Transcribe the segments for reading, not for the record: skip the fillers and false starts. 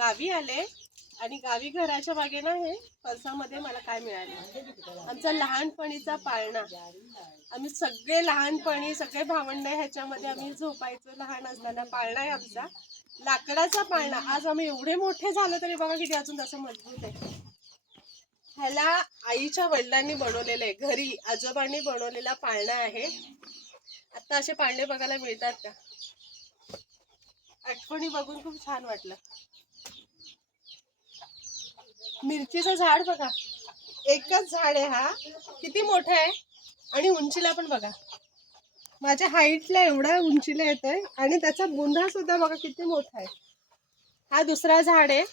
गावी आले आणि गावी घराच्या मागे ना हे फरसामध्ये मला काय मिळालं, आमचा लहानपणीचा पाळणा. आम्ही सगळे लहानपणी सगळे भावंड ह्याच्यामध्ये आम्ही झोपायचो लहान असताना. पाळणा आहे आमचा, लाकडाचा पाळणा. आज आम्ही एवढे मोठे झालो तरी बघा किती अजून तसं मजबूत आहे. ह्याला आईच्या वडिलांनी बनवलेलं आहे, घरी आजोबांनी बनवलेला पाळणा आहे. आता असे पाळणे बघायला मिळतात का? आठवणी बघून खूप छान वाटलं. मिरचीचं झाड बघा, एकच झाड आहे हा, किती मोठा आहे आणि उंचीला पण बघा, माझ्या हाईटला एवढा उंचीला येतोय आणि त्याचा बुंधा सुद्धा बघा किती मोठा आहे. हा दुसरा झाड आहे,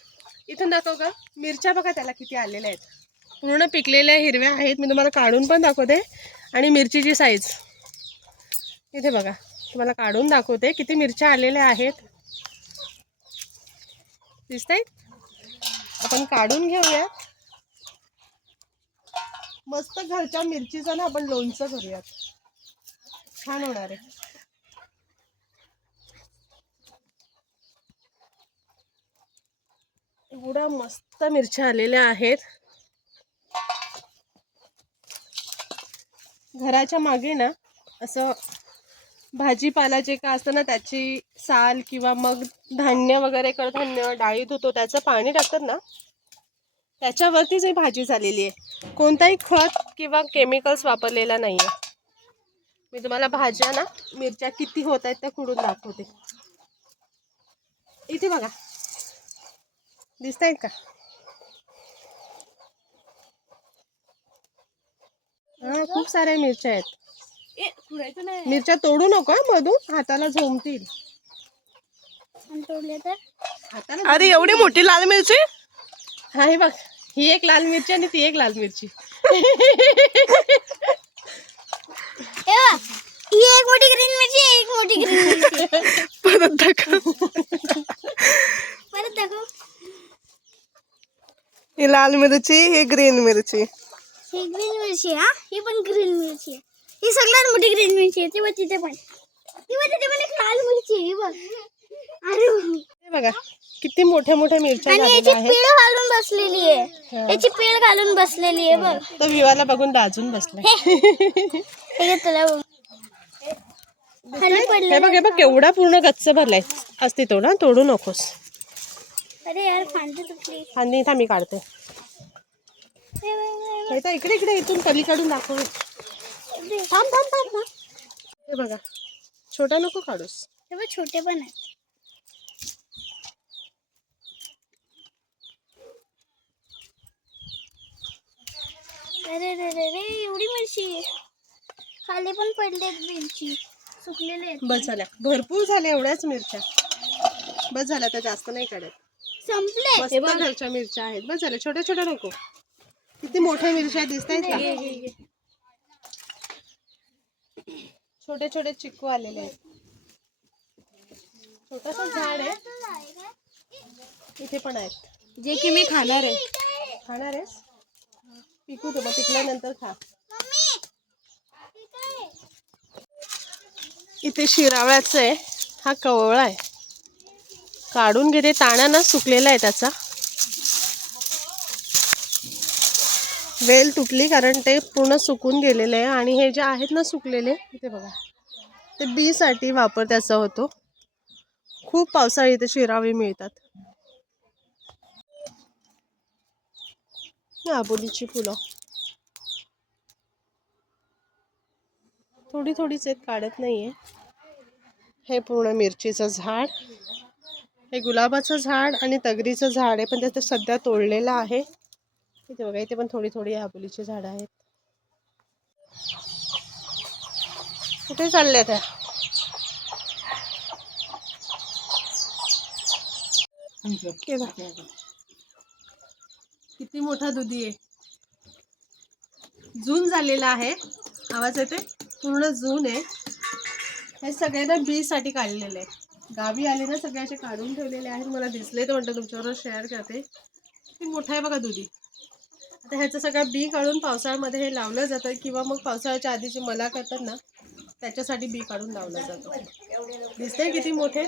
इथून दाखव का. मिरच्या बघा त्याला किती आलेल्या आहेत, पूर्ण पिकलेल्या हिरव्या आहेत. मी तुम्हाला काढून पण दाखवते. आणि मिरचीची साईज इथे बघा, तुम्हाला काढून दाखवते किती मिरच्या आलेल्या आहेत. दिसताय? आपण काढून घेऊया. मस्त घरच्या मिरचीचं ना आपण लोणचं करूयात, छान होणार आहे. एवढ्या मस्त मिरच्या आलेल्या आहेत. घराच्या मागे ना असं भाजीपाला जे का असतं ना त्याची साल किंवा मग धान्य वगैरे, कडधान्य डाळी धुतो त्याचं पाणी टाकतात ना, त्याच्यावरतीच ही भाजी झालेली आहे. कोणताही खत किंवा केमिकल्स वापरलेला नाही आहे. मी तुम्हाला भाज्या ना मिरच्या किती होत आहेत त्या खुडून दाखवते. इथे बघा, दिसत आहेत का? हा, खूप साऱ्या मिरच्या आहेत. मिरच्या तोडू नको मधून, हाताला झोंबतील. अरे एवढी मोठी लाल मिरची. हा हे बघ, ही एक लाल मिरची आणि ती एक लाल मिरची. ही एक मोठी ग्रीन मिरची, एक मोठी ग्रीन मिरची. परत दाखव. परत दाखव. ही लाल मिरची, ही ग्रीन मिरची. ही ग्रीन मिरची, हा ही पण ग्रीन मिरची आहे. ही सगळ्यात मोठी ग्रीन मिरची आहे. ती बघ तिथे पण, ती बघ तिथे पण एक लाल मिरची आहे. बघ, अरे हे बघा किती मोठ्या मोठ्या मिरच्या आणि याची झालेल्या आहेत. पीळ घालून बसलेली आहे. याची पीळ घालून बसलेली आहे. बघ तो विवाला बघून दाजून बसलाय. हे तुला खाली पडले. हे बघ, हे बघ केवढा पूर्ण गच्च भरलाय. असते तोडा, तोडू नकोस. अरे यार फांदी तुटली. फांदी इथं मी काढते. हे तर इकडे इकडे इथून पलीकडून दाखव. थांब थांब थांब ना. हे बघा, छोटा नको काढूस. हे बघ छोटे पण आहेत. अरे रे रे रे, एवढी मिरची खाली पण पडलेत. मिरची सुकलेले आहेत. बस झाल्या, भरपूर झाल्या एवढ्याच मिरच्या. बस झाल्या, तर जास्त नाही काढत. संपले. मस्त घरच्या मिरच्या आहेत. बस झाल्या, छोट्या छोट्या नको. किती मोठ्या मिरच्या दिसत आहेत का? छोटे छोटे चिक्कू आलेले आहेत. छोटासा झाड आहे, इथे पण आहेत जे की मी खाणार आहे. खाणार आहेस? पिकू दे, पिकल्यानंतर खा. इथे शिराव्याचं आहे, हा कवळा आहे. काढून घेते, ताणा ना सुकलेला आहे त्याचा. वेल तुटली कारण ते पूर्ण सुकून गेलेले आहे. आणि हे जे आहेत ना सुकलेले, इथे बघा, ते बी साठी वापर त्याचा होतो. खूप पावसाळी इथे शिरावे मिळतात. आबोलीची फुलं थोडी थोडीच आहेत, काढत नाहीये. हे पूर्ण मिरचीचं झाड, हे गुलाबाचं झाड आणि तगरीचं झाड आहे, पण ते सध्या तोडलेलं आहे. इथे बघा, इथे पण थोडी थोडी आबोलीची झाडं आहेत. कुठे चालल्या त्या? किती मोठा दुधी आहे, जून झालेला आहे. आवाज येते, पूर्ण जून आहे. हे सगळे ना बी साठी काढलेले आहे. गावी आले ना सगळे असे काढून ठेवलेले आहेत. मला दिसले तर म्हणतो तुमच्याबरोबर शेअर करते. किती मोठा आहे बघा दुधी. आता ह्याचं सगळं बी काढून पावसाळ्यामध्ये हे लावलं जातं, किंवा मग पावसाळ्याच्या आधीचे मला करतात ना त्याच्यासाठी बी काढून लावलं जातं. दिसतंय किती मोठे.